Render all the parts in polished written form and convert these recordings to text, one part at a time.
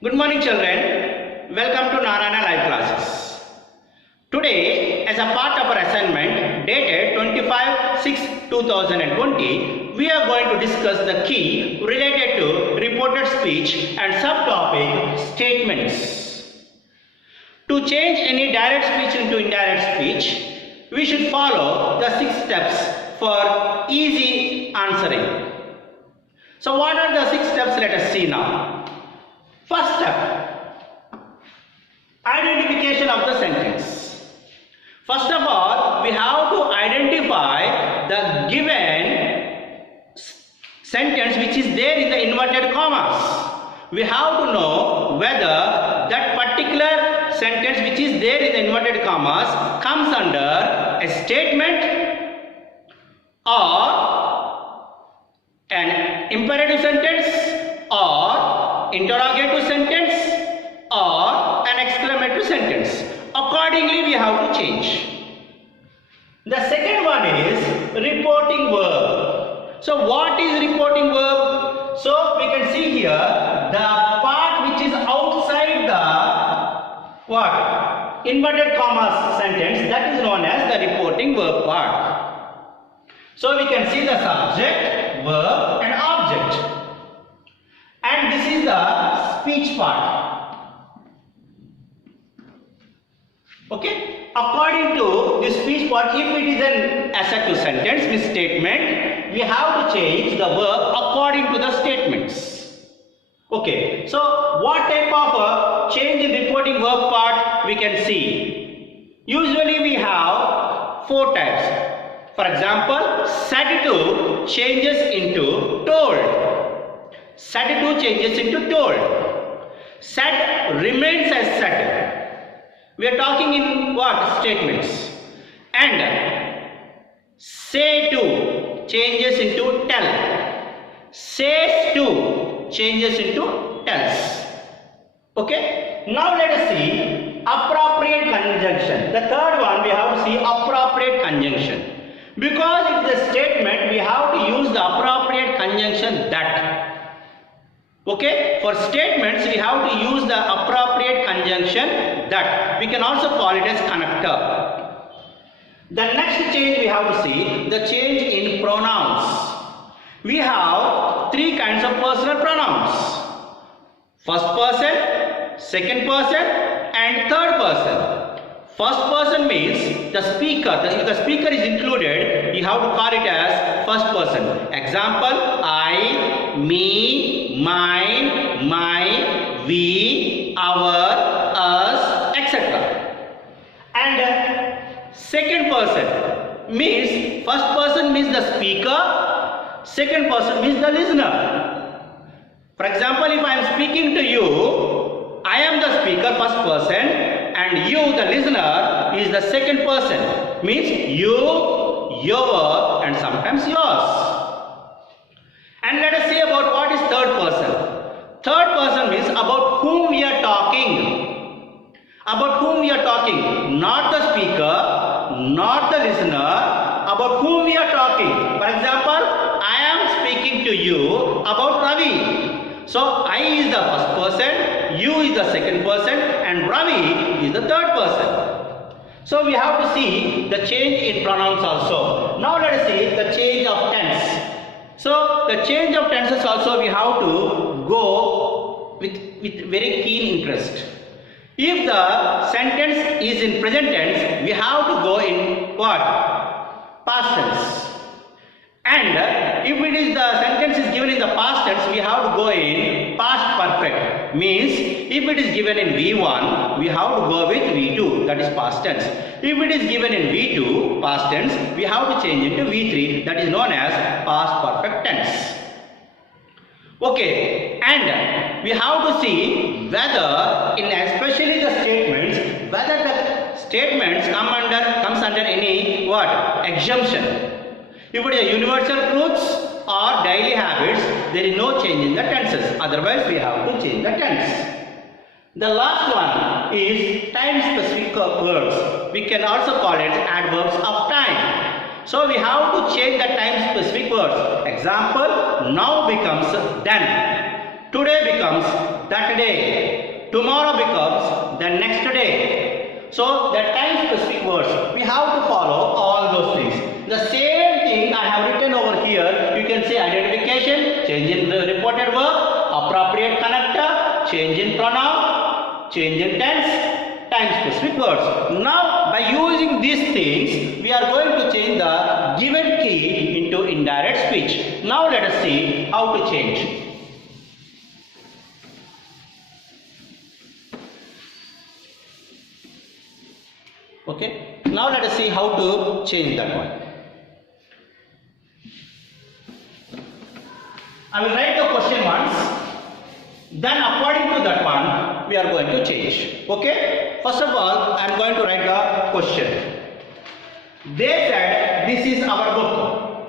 Good morning children, welcome to Narayana Live Classes. Today, as a part of our assignment dated 25/6/2020, we are going to discuss the key related to reported speech and subtopic statements. To change any direct speech into indirect speech, we should follow the 6 steps for easy answering. So what are the 6 steps? Let us see now. First step, identification of the sentence. First of all, we have to identify the given sentence which is there in the inverted commas. We have to know whether that particular sentence which is there in the inverted commas comes under a statement or an imperative sentence or interrogative sentence or an exclamatory sentence. Accordingly, we have to change. The second one is reporting verb. So what is reporting verb? So we can see here the part which is outside the inverted commas sentence, that is known as the reporting verb part. So we can see the subject, verb and object. And this is the speech part. Okay, according to the speech part, if it is an assertive sentence with statement, we have to change the verb according to the statements. Okay, so what type of change in reporting verb part we can see? Usually we have 4 types. For example, said to changes into told. Said to changes into told. Said remains as said. We are talking in what? Statements. And say to changes into tell. Says to changes into tells. Okay. Now let us see appropriate conjunction. The third one we have to see appropriate conjunction. Because it is a statement, we have to use the appropriate conjunction that. Okay, for statements we have to use the appropriate conjunction that. We can also call it as connector. The next change we have to see, the change in pronouns. We have 3 kinds of personal pronouns. First person, second person and third person. First person means the speaker. If the speaker is included, you have to call it as first person. Example, I, me, mine, my, we, our, us, etc. And second person means, first person means the speaker, second person means the listener. For example, if I am speaking to you, I am the speaker, first person, and you, the listener, is the second person. Means you, your, and sometimes yours. And let us see about what is third person. Third person means about whom we are talking. About whom we are talking. Not the speaker, not the listener. About whom we are talking. For example, I am speaking to you about Ravi. So I is the first person, you is the second person, and Ravi is the third person. So we have to see the change in pronouns also. Now let us see the change of tense. So the change of tenses also we have to go with very keen interest. If the sentence is in present tense, we have to go in what? Past tense. And if it is the sentence is given in the past tense, we have to go in past perfect. Means if it is given in V1, we have to go with V2, that is past tense. If it is given in V2, past tense, we have to change into V3, that is known as past perfect tense. Okay, and we have to see whether, in especially the statements, whether the statements comes under any what? Exemption. If it is universal truths or daily habits, there is no change in the tenses. Otherwise, we have to change the tense. The last one is time-specific words. We can also call it adverbs of time. So we have to change the time-specific words. Example, now becomes then. Today becomes that day. tomorrow becomes the next day. So the time specific words, we have to follow all those things. The same thing I have written over here. You can say identification, change in the reported verb, appropriate connector, change in pronoun, change in tense, time specific words. Now by using these things, we are going to change the given key into indirect speech. Now let us see how to change. Okay, now let us see how to change that one. I will write the question once, then according to that one we are going to change. Okay, first of all I am going to write the question. They said this is our book.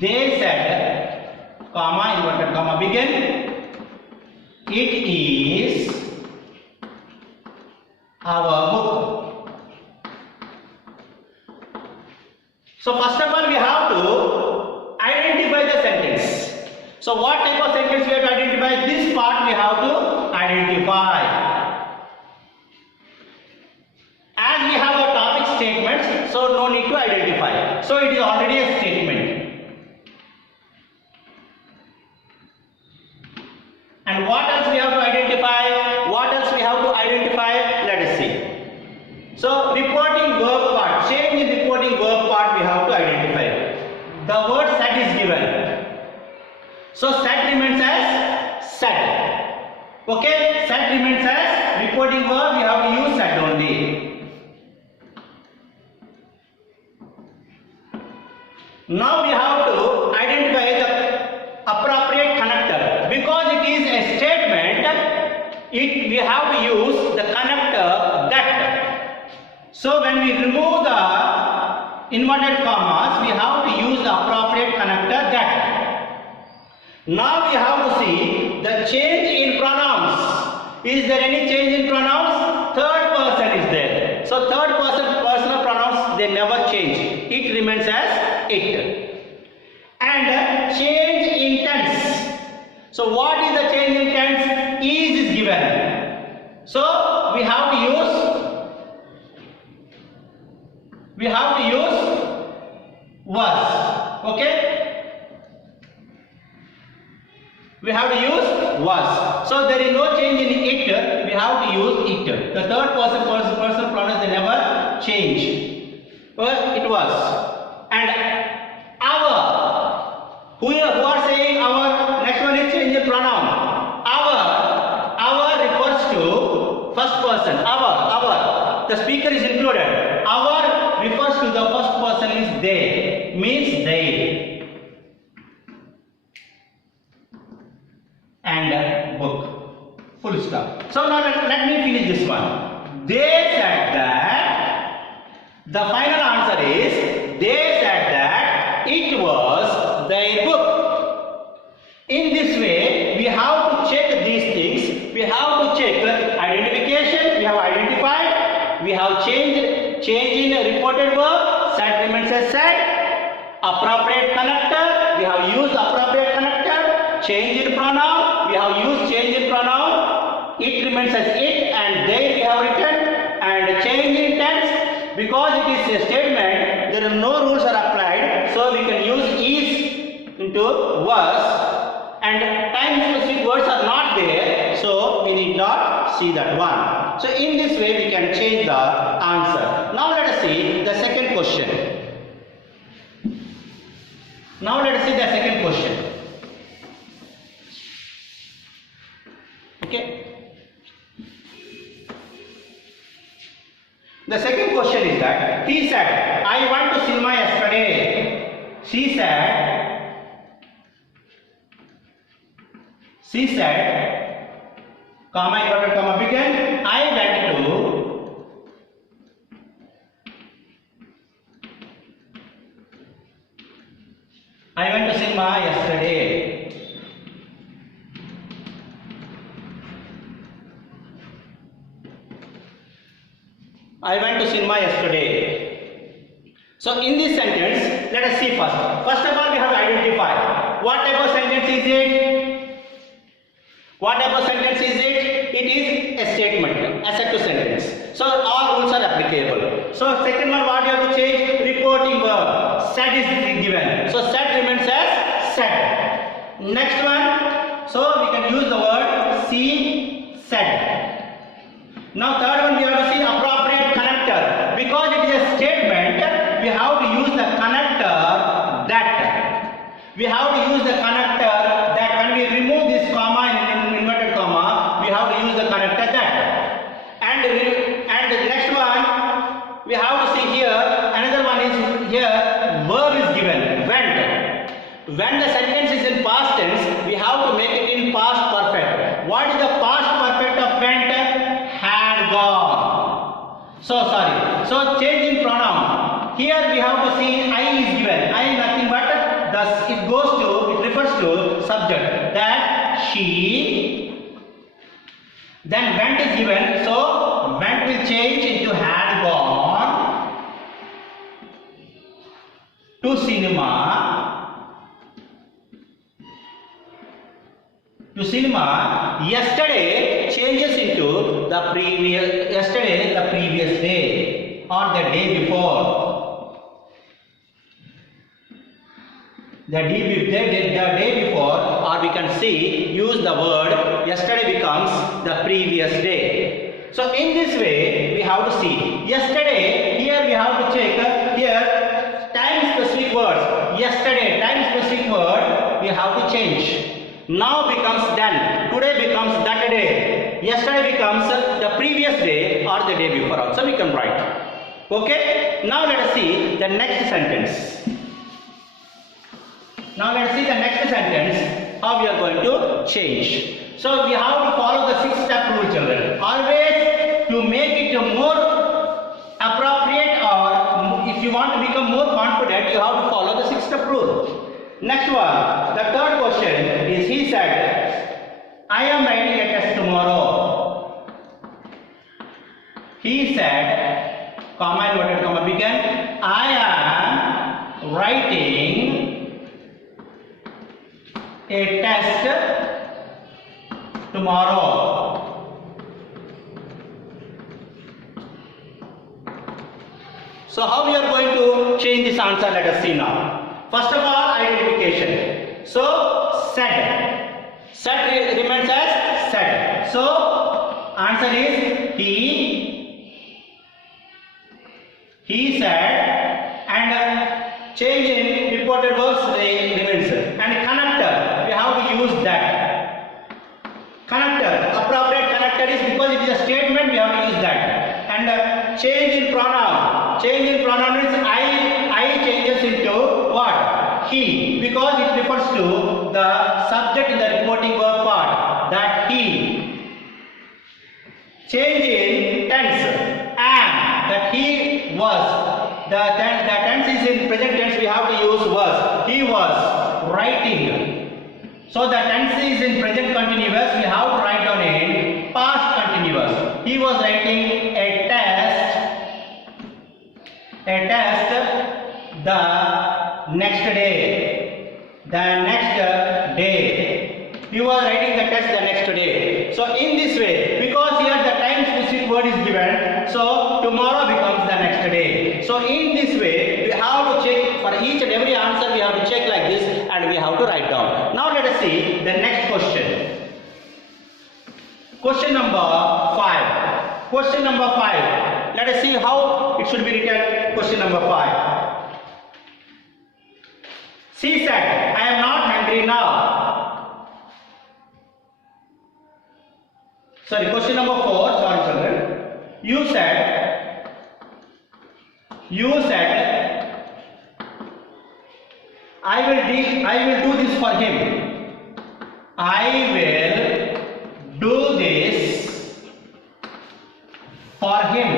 They said, comma, inverted comma, begin, it is our book. So first of all we have to identify the sentence. So what type of sentence we have to identify? This part we have to identify. As we have a topic statement, so no need to identify. So it is already a statement. And what else we have to identify? What else we have to identify? Let us see. So reporting verb part, change in reporting verb part we have to identify. The word set is given. So set remains as set. Okay, set remains as reporting verb, we have to use set only. Now we have to identify the appropriate connector. Because it is a statement, we have to use the connector that. So when we remove the inverted commas, we have to use the appropriate connector that. Now we have to see the change in pronouns. Is there any change in pronouns? Third person is there. So third person personal pronouns, they never change. It remains as it. And change in tense. So what is the change in tense? Is given. So we have to use was. Okay? We have to use was. So there is no change in it. We have to use it. The third person personal pronouns, they never change. It was. And our, who are saying our, next one is change in pronoun. Our refers to first person. Our, the speaker is included. Our refers to the first person is they, means they. And book, full stop. So now let me finish this one. They said that, the final answer is, they said that it was their book. In this way, we have to check these things. We have to check identification, we have identified, we have change in reported verb, set remains as set, appropriate connector, we have used appropriate connector, change in pronoun, we have used change in pronoun, it remains as it, and there we have written, and change in tense, because it is a statement, there are no rules are applied, so we can use is into was, and time specific words are not there, so we need not see that one. So in this way we can change the answer. Now let us see the second question. Now let us see the second question. Okay. The second question is that he said, I went to cinema yesterday. She said, comma inverted comma begin, I went to cinema yesterday. I went to cinema yesterday. So in this sentence, let us see first. First of all, we have to identify what type of sentence is it. What type of sentence is it? It is a statement, assertive sentence. So all rules are applicable. So second one, what you have to change? Reporting verb. Said is given. So said remains as said. Next one, so we can use the word she said. Now third one, we have to see appropriate connector. Because it is a statement, we have to use the connector that. We have to use the connector that. When we remove this comma in inverted comma, we have to use the connector that. And the next one, we have to see here, another one is here, verb is given, went. When the sentence is in past tense, we have to make it in past perfect. What is the past perfect of went? Had gone. So sorry. So change in pronoun. Here we have to see I is given. I is nothing but thus it refers to subject that she. Then went is given. So went will change into had gone to cinema. To cinema. Yesterday changes into the previous. Yesterday, the previous day or the day before. The day before, or we can see use the word yesterday becomes the previous day. So in this way we have to see yesterday. Here we have to check here time specific words. Yesterday time specific word we have to change. Now becomes then. Today becomes that day. Yesterday becomes the previous day or the day before. Also we can write. Okay. Now let us see the next sentence. Now let us see the next sentence, how we are going to change. So we have to follow the 6-step rule, children. Always to make it more appropriate, or if you want to become more confident, you have to follow the 6-step rule. Next one, the third question is he said, I am writing a test tomorrow. He said, comma inverted comma began, I am writing a test tomorrow. So how we are going to change this answer? Let us see now. First of all, identification. So said. Said remains as said. So answer is he said, and change in reported verbs remains. And connector, we have to use that. Connector, appropriate connector is because it is a statement, we have to use that. And change in pronoun. Change in pronoun means I changes into what? He, because it refers to the subject in the reporting verb part, that he. Change in tense, am, that he was. The tense is in present tense, we have to use was. He was writing. So the tense is in present continuous, we have to write down in past continuous. He was writing a test the next day. He was writing the test the next day. So in this way, because here the time specific word is given, so tomorrow becomes the next day. So in this way, we have to check for each and every answer, we have to check like this and we have to write down. Now let us see the next question. Question number 5. Question number 5. Let us see how it should be written. Question number 5. She said, I am not hungry now. Sorry, question number 4. Sorry, children. You said, I will do this for him. I will do this for him.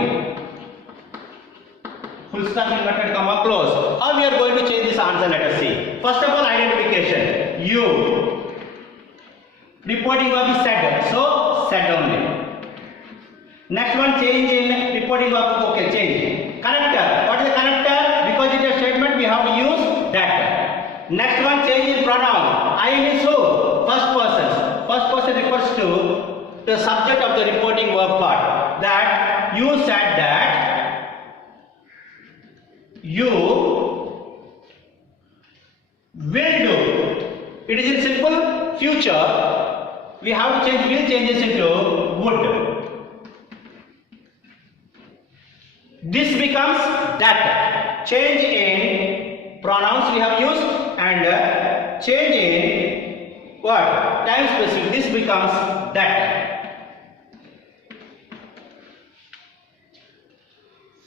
Full stop, inverted comma, close. How we are going to change this answer? Let us see. First of all, identification. You. Reporting verb is said. So, said only. Next one, change in reporting verb. Okay, change. Connector. What is the connector? Because it is a statement, we have to use that. Next one, change in pronoun. I am is who? First person. First person refers to the subject of the reporting verb part. That you said that you will do. It is in simple future. We have to change will changes into would. This becomes that. Change in pronouns we have used and change in what? Time specific. This becomes that.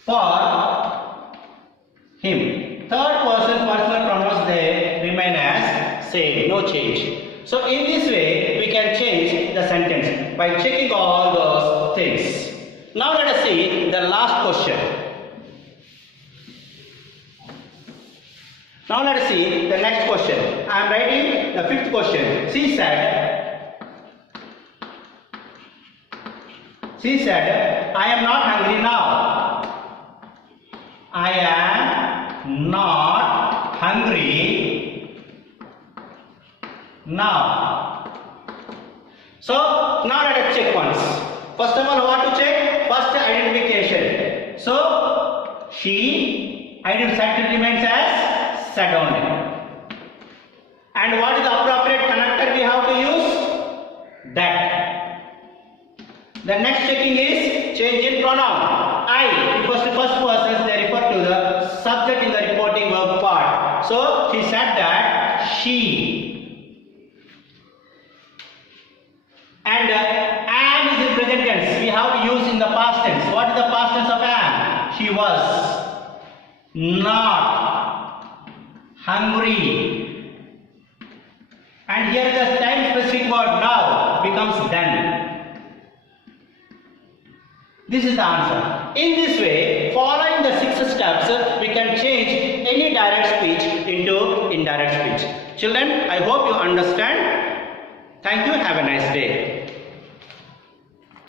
For him. Third person personal pronouns they remain as same, no change. So in this way we can change the sentence by checking all those things. Now let us see the last question. Now let us see the next question. I am writing the fifth question. She said, I am not hungry now. I am not hungry now. So now let us check once. First of all, what to check? First identification. So she identified remains as said only. And what is the appropriate connector we have to use? That. The next checking is change in pronoun. I refers to first person, they refer to the subject in the reporting verb part. So she said that she. And am is in present tense. We have to use in the past tense. What is the past tense of am? She was not hungry. And here the time specific word now becomes then. This is the answer. In this way, following the 6 steps, we can change any direct speech into indirect speech. Children, I hope you understand. Thank you. Have a nice day.